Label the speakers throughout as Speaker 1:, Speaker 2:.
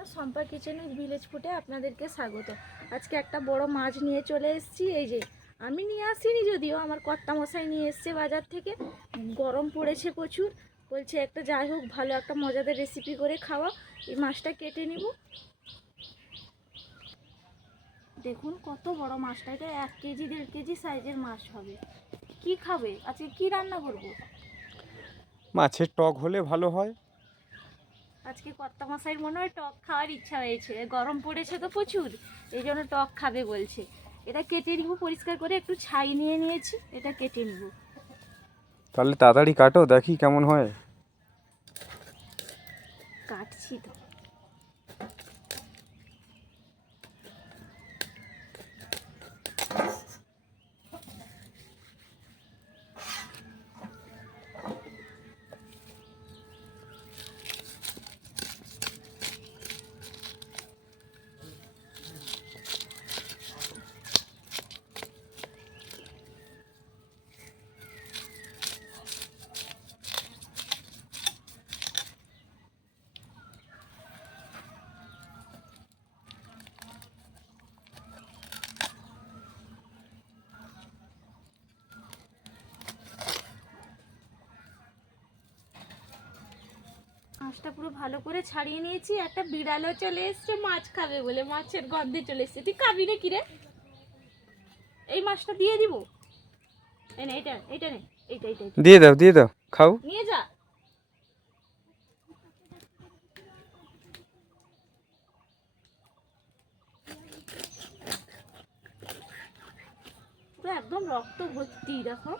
Speaker 1: বন্ধুরা সম্পা kitchen with village ফুটে আপনাদেরকে স্বাগত। আজকে একটা বড় মাছ নিয়ে চলে এসেছি। এই যে, আমি নিয়ে আসিনি যদিও, আমার কর্তা মশাই নিয়ে এসছে বাজার থেকে। গরম পড়েছে প্রচুর। বলছে একটা যাই হোক, ভালো একটা মজাদার রেসিপি করে খাওয়া। এই মাছটা কেটে নিব। দেখুন কত বড় মাছটা। এটা এক কেজি, দেড় কেজি সাইজের মাছ হবে। কি খাবে? আজকে কি রান্না করব?
Speaker 2: মাছের টক হলে ভালো হয়।
Speaker 1: আজকে কর্তা মশাই মনে হয় টক খাওয়ার ইচ্ছা হয়েছে। গরম পড়েছে তো প্রচুর এই জন্য টক খাবে বলছে। এটা কেটে নিব পরিষ্কার করে একটু ছাই নিয়ে নিয়েছি এটা কেটে নিব।
Speaker 2: তাহলে তাড়াতাড়ি কাটো দেখি কেমন হয়।
Speaker 1: কাটছি তো। মাছটা পুরো ভালো করে ছাড়িয়ে নিয়েছি। একটা বিড়ালও চলে এসছে মাছ খাবে বলে। মাছের গন্ধে চলে এসছে। তুই খাবি রে? কিরে এই মাছটা দিয়ে দিব। এই নে এটা এটা নে এইটা এইটা।
Speaker 2: দিয়ে দাও দিয়ে দাও। খাও।
Speaker 1: নিয়ে যা। একদম রক্ত ভর্তি দেখো।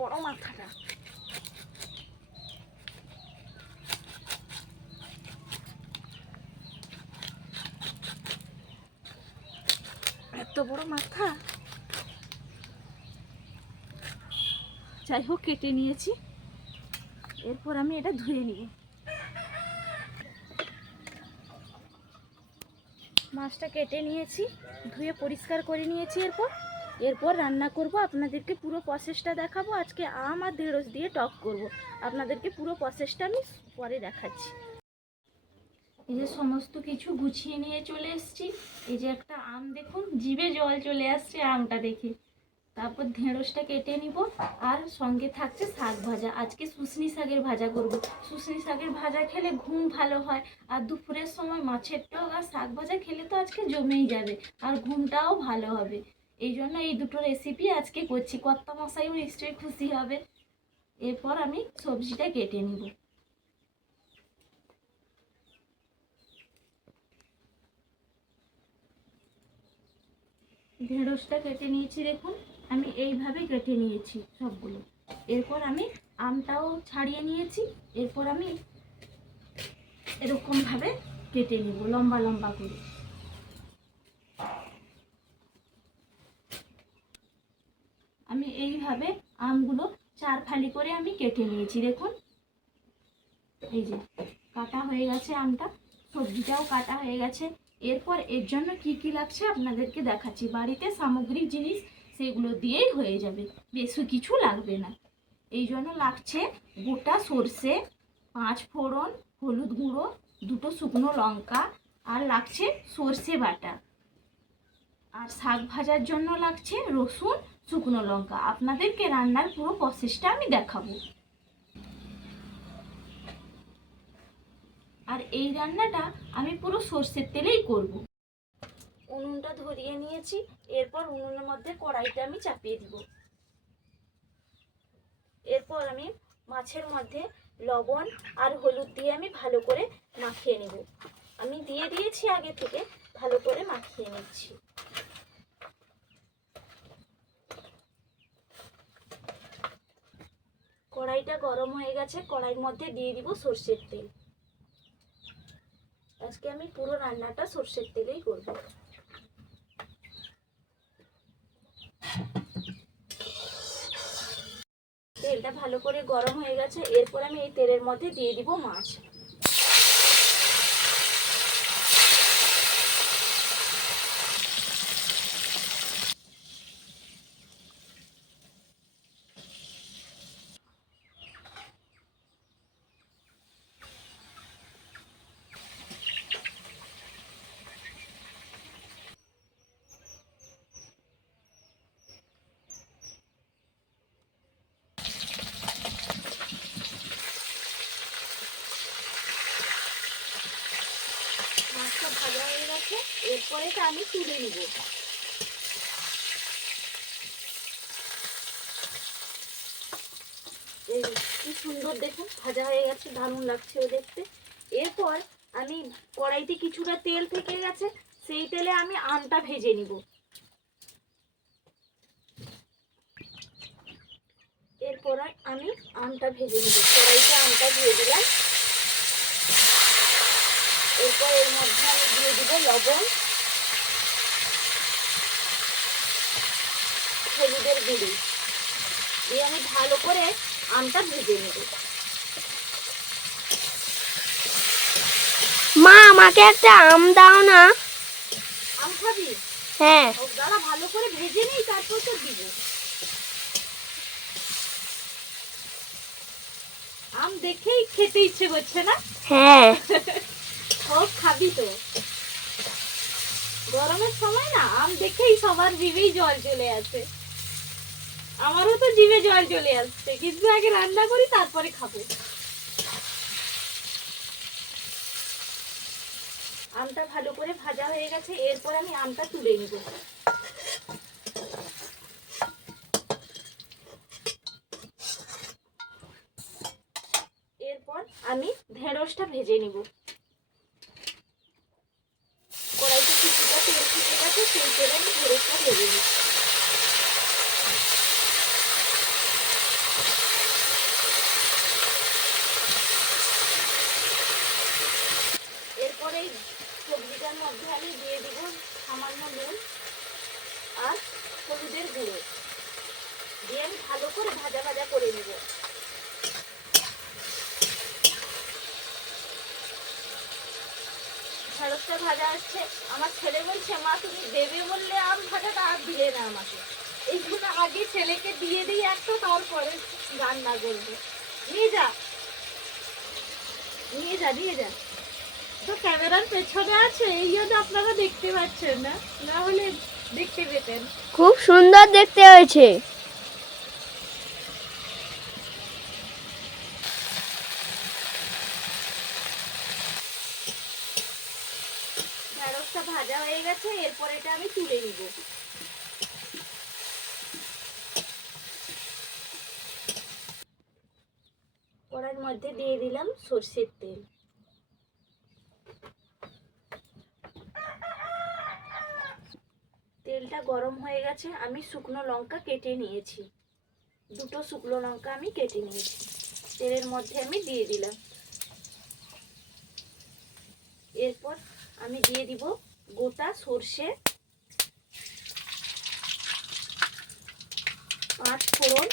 Speaker 1: বড় মাথাটা। এত বড় মাথা। যাই হোক, কেটে নিয়েছি। এরপর আমি এটা ধুয়ে নিব। মাছটা কেটে নিয়েছি, ধুয়ে পরিষ্কার করে নিয়েছি এরপর। এরপর রান্না করব, আপনাদেরকে পুরো প্রসেসটা দেখাবো। আজকে আম আর ঢেঁড়স দিয়ে টক করব। আপনাদেরকে পুরো প্রসেসটা আমি পরে দেখাচ্ছি। এই যে সমস্ত কিছু গুছিয়ে নিয়ে চলে এসেছি। এই যে একটা আম দেখুন, জিভে জল চলে আসছে আমটা দেখে। তারপর ঢেঁড়সটা কেটে নিব। আর সঙ্গে থাকছে শাক ভাজা। আজকে শুশনি শাকের ভাজা করব। শুশনি শাকের ভাজা খেলে ঘুম ভালো হয়। আর দুপুরের সময় মাছের টক আর শাক ভাজা খেলে তো আজকে জমেই যাবে। আর ঘুমটাও ভালো হবে। এই জন্য এই দুটো রেসিপি আজকে করছি। কর্তা মশাইও নিশ্চয়ই খুশি হবে। এরপর আমি সবজিটা কেটে নিব। ঢেঁড়সটা কেটে নিয়েছি দেখুন, আমি এইভাবে কেটে নিয়েছি সবগুলো। এরপর আমি আমটাও ছাড়িয়ে নিয়েছি। এরপর আমি এরকমভাবে কেটে নিব, লম্বা লম্বা করে। আমি এইভাবে আমগুলো চার ফালি করে আমি কেটে নিয়েছি, দেখুন। এই যে, কাটা হয়ে গেছে আমটা, সবজিটাও কাটা হয়ে গেছে। এরপর এর জন্য কি কি লাগছে আপনাদেরকে দেখাচ্ছি। বাড়িতে সামগ্রিক জিনিস সেগুলো দিয়েই হয়ে যাবে, বেশি কিছু লাগবে না। এই জন্য লাগছে গোটা সর্ষে, পাঁচ ফোড়ন, হলুদ গুঁড়ো, দুটো শুকনো লঙ্কা, আর লাগছে সর্ষে বাটা। আর শাক ভাজার জন্য লাগছে রসুন শুকনো লঙ্কা। আপনাদেরকে রান্নার পুরো প্রসেসটা আমি দেখাবো। আর এই রান্নাটা আমি পুরো সর্ষের তেলেই করব। উনুনটা ধরিয়ে নিয়েছি, এরপর উনুনের মধ্যে কড়াইটা আমি চাপিয়ে দিব। এরপর আমি মাছের মধ্যে লবণ আর হলুদ দিয়ে আমি ভালো করে মাখিয়ে নেব। আমি দিয়ে দিয়েছি আগে থেকে, ভালো করে মাখিয়ে নিচ্ছি। কড়াইটা গরম হয়ে গেছে, কড়াইয়ের মধ্যে দিয়ে দিব সর্ষের তেল। আজকে আমি পুরো রান্নাটা সর্ষের তেলেই করব। তেলটা তেলটা ভালো করে গরম হয়ে গেছে, এরপর আমি এই তেলের মধ্যে দিয়ে দিব মাছ। মাছটা ভাজা হয়ে গেছে, এরপরে এটা আমি তুলে নিব। কি সুন্দর দেখুন, ভাজা হয়ে গেছে, দারুণ লাগছে ও দেখতে। এরপর আমি কড়াইতে কিছুটা তেল থেকে গেছে, সেই তেলে আমি আমটা ভেজে নিব। এরপর আমি আমটা ভেজে নিব। কড়াইতে আমটা দিয়ে দিলাম। এরপর এর মধ্যে আমি দিয়ে দিব লবণ। হলুদের গুঁড়ি। দিয়ে আমি ভালো করে আমটা ভেজে নেব।
Speaker 3: মা আমাকে একটা আম দাও না।
Speaker 1: আম খাবি?
Speaker 3: হ্যাঁ।
Speaker 1: দাঁড়া ভালো করে ভেজে নিই তারপর তো দিব। আম দেখেই খেতে ইচ্ছে করছে না?
Speaker 3: হ্যাঁ।
Speaker 1: সব খাবি তো। গরমের সময় না, আম দেখেই সবার জিভেই জল চলে আসে। আমারও তো জিভে জল চলে আসছে, কিন্তু আগে রান্না করি, তারপরে খাব। আমটা ভালো করে ভাজা হয়ে গেছে, এরপর আমি আমটা তুলে নিব। এরপর আমি ঢেঁড়সটা ভেজে নিব কড়াইতে কিছুটা তেল থেকে গেছে সেই তেলে আমি ঢেঁড়সটা ভেজে নিই এরপরে এই সবজিটার মধ্যে আমি দিয়ে দিব সামান্য নুন আর হলুদের গুঁড়ো দিয়ে আমি ভালো করে ভাজা করে নেব। ঢেঁড়সটা ভাজা হচ্ছে আমার ছেলে বলছে মা তুমি দেবে বললে আম ভাজাটা আর দিলে না আমাকে। এই জন্য আগে ছেলেকে দিয়ে দিই একটা তারপরে রান্না করব। নিয়ে যা। নিয়ে যা নিয়ে যা। তো ক্যামেরার পেছনে আছে এই জন্য আপনারা দেখতে পাচ্ছেন না। না হলে দেখতে পেতেন।
Speaker 3: খুব সুন্দর দেখতে হয়েছে
Speaker 1: ঢেঁড়সটা গেছে এরপর এটা আমি তুলে নিব। কড়াইয়ের মধ্যে দিয়ে দিলাম সর্ষের তেল। তেলটা গরম হয়ে গেছে, আমি শুকনো লঙ্কা কেটে নিয়েছি। দুটো শুকনো লঙ্কা আমি কেটে নিয়েছি। তেলের মধ্যে আমি দিয়ে দিলাম। এরপর আমি দিয়ে দিব গোটা সর্ষে পাঁচ ফোড়ন।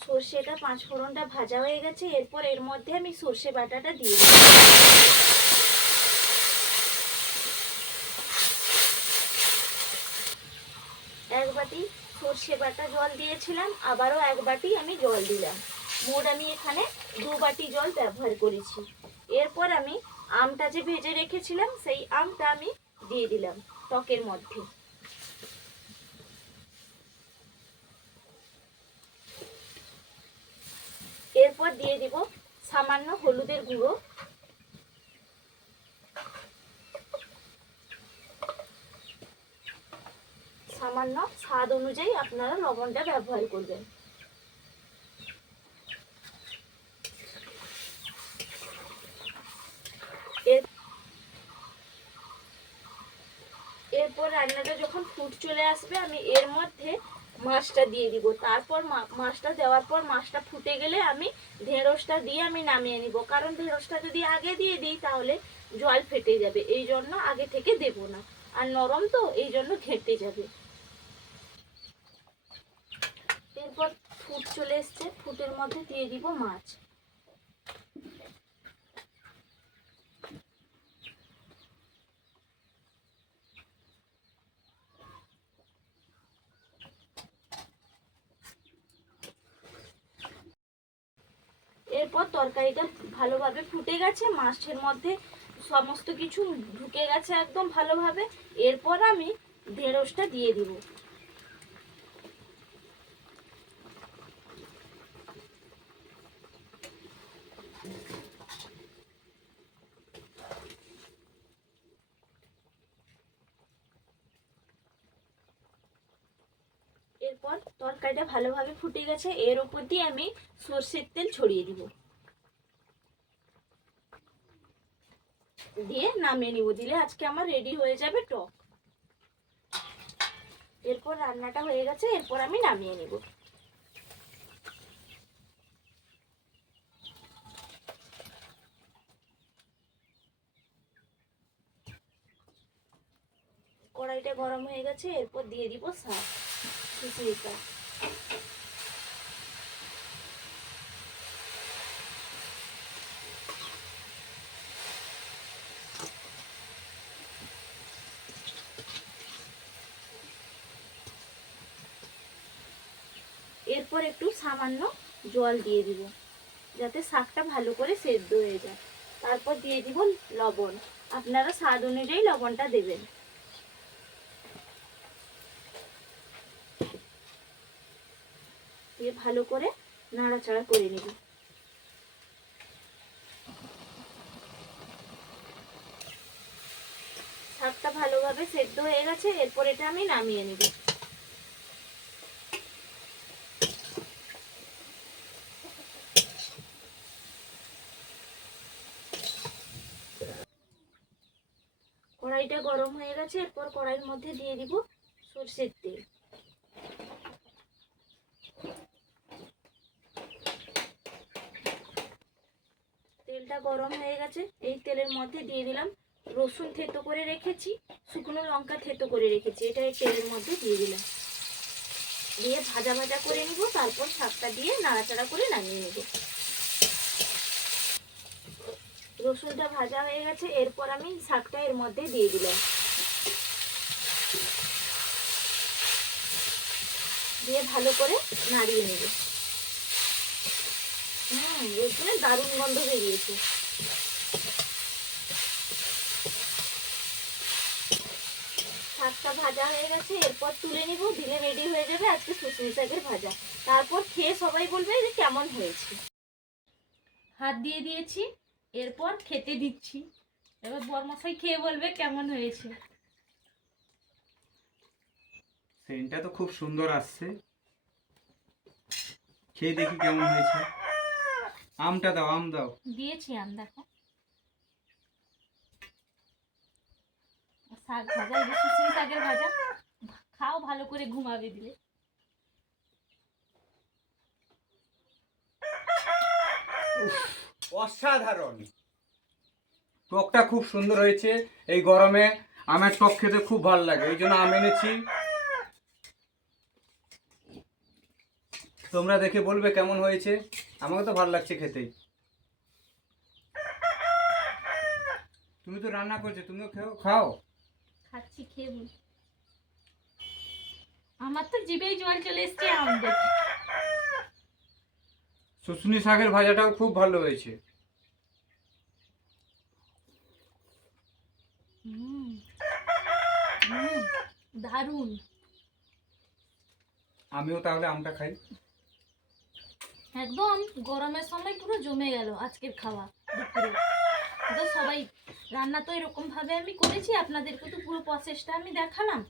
Speaker 1: সর্ষেটা পাঁচ ফোড়নটা ভাজা হয়ে গেছে, এরপর এর মধ্যে আমি সর্ষে বাটাটা দিয়ে দিই এক বাটি সর্ষে বাটা জল দিয়েছিলাম, আবারও এক বাটি আমি জল দিলাম। মোট আমি এখানে দু বাটি জল ব্যবহার করেছি। এরপর আমি আমটা যে ভেজে রেখেছিলাম, সেই আমটা আমি দিয়ে দিলাম টকের মধ্যে। এরপর দিয়ে দিব সামান্য হলুদের গুঁড়ো। সামান্য স্বাদ অনুযায়ী আপনারা লবণটা ব্যবহার করবেন। এর- এরপর রান্নাটা যখন ফুট চলে আসবে, আমি এর মধ্যে মাছটা দিয়ে দিব। তারপর মাছটা দেওয়ার পর মাছটা ফুটে গেলে আমি ঢেঁড়সটা দিয়ে আমি নামিয়ে নিব। কারণ ঢেঁড়সটা যদি আগে দিয়ে দিই, তাহলে জল ফেটে যাবে। এই জন্য আগে থেকে দেব না। আর নরম তো, এই জন্য ঘেঁটে যাবে এরপর ফুট চলে এসছে, ফুটের মধ্যে দিয়ে দিব মাছ। এরপর তরকারিটা ভালোভাবে ফুটে গেছে, মাছের মধ্যে সমস্ত কিছু ঢুকে গেছে একদম ভালোভাবে। এরপর আমি ঢেঁড়সটা দিয়ে দিব। এরপর তরকারিটা ভালোভাবে ফুটে গেছে। এর উপর দিয়ে আমি সর্ষের তেল ছড়িয়ে দিব। দিয়ে নামিয়ে নিব। দিলে আজকে আমার রেডি হয়ে যাবে টক। এরপর রান্নাটা হয়ে গেছে, এরপর আমি নামিয়ে নিব। কড়াইটা গরম হয়ে গেছে, এরপর দিয়ে দিব শাক খিচুড়ি এরপর একটু সামান্য জল দিয়ে দিব, যাতে শাকটা ভালো করে সেদ্ধ হয়ে যায়। তারপর দিয়ে দিব লবণ। আপনারা স্বাদ অনুযায়ী লবণটা দেবেন। ভালো করে নাড়াচাড়া করে নেব। শাকটা ভালোভাবে সেদ্ধ হয়ে গেছে, এরপর এটা আমি নামিয়ে নেব। কড়াইটা গরম হয়ে গেছে, এরপর কড়াইয়ের মধ্যে দিয়ে দিব সর্ষের তেল তেলটা গরম হয়ে গেছে, এই তেলের মধ্যে দিয়ে দিলাম। রসুন থেতো করে রেখেছি, শুকনো লঙ্কা থেতো করে রেখেছি, এটা এই তেলের মধ্যে দিয়ে দিলাম। দিয়ে ভাজা ভাজা করে নিব, তারপর শাকটা দিয়ে নাড়াচাড়া করে নামিয়ে নেব। রসুনটা ভাজা হয়ে গেছে, এরপর আমি শাকটা এর মধ্যে দিয়ে দিলাম। দিয়ে ভালো করে নাড়িয়ে নেব। হুম, রসুনের দারুণ গন্ধ বেরিয়েছে। শাকটা ভাজা হয়ে গেছে, এরপর তুলে নিব রেডি হয়ে যাবে আজকে শাকের ভাজা। তারপর খেয়ে সবাই বলবে যে কেমন হয়েছে। হাত দিয়ে দিয়েছি, এরপর খেতে দিচ্ছি। এবার বরমশাই খেয়ে বলবে কেমন হয়েছে।
Speaker 2: সেন্টটা তো খুব সুন্দর আসছে। খেয়ে দেখি কেমন হয়েছে। আমটা দাও আম দাও।
Speaker 1: দিয়েছি আম দেখো। শাক ভাজা শুশনি শাকের ভাজা। খাও ভালো করে ঘুমাবে দিলে।
Speaker 2: অসাধারণ। টকটা খুব সুন্দর হয়েছে। এই গরমে আমের টক খেতে খুব ভালো লাগে এই জন্য আম এনেছি। তোমরা দেখে বলবে কেমন হয়েছে। আমাকে তো ভালো লাগছে খেতেই তুমি তো রান্না করছ তুমিও খেও খাও।
Speaker 1: খাচ্ছি খেয়ে আমার তো জিভেই জল চলে এসছে আম দেখে।
Speaker 2: শুশুনি শাকের ভাজাটাও খুব ভালো হয়েছে।
Speaker 1: দারুণ।
Speaker 2: আমিও তাহলে আমটা খাই।
Speaker 1: একদম গরমের সময় পুরো জমে গেল আজকের খাওয়া দুপুরে। তো সবাই, রান্না তো এরকম ভাবে আমি করেছি আপনাদেরকে তো পুরো প্রসেসটা আমি দেখালাম।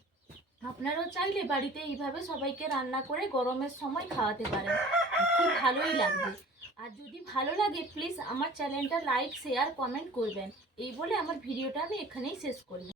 Speaker 1: আপনারাও চাইলে বাড়িতে এইভাবে সবাইকে রান্না করে গরমের সময় খাওয়াতে পারেন। খুব ভালোই লাগবে। আর যদি ভালো লাগে প্লিজ আমার চ্যানেলটা লাইক শেয়ার কমেন্ট করবেন। এই বলে আমার ভিডিওটা আমি এখানেই শেষ করলাম।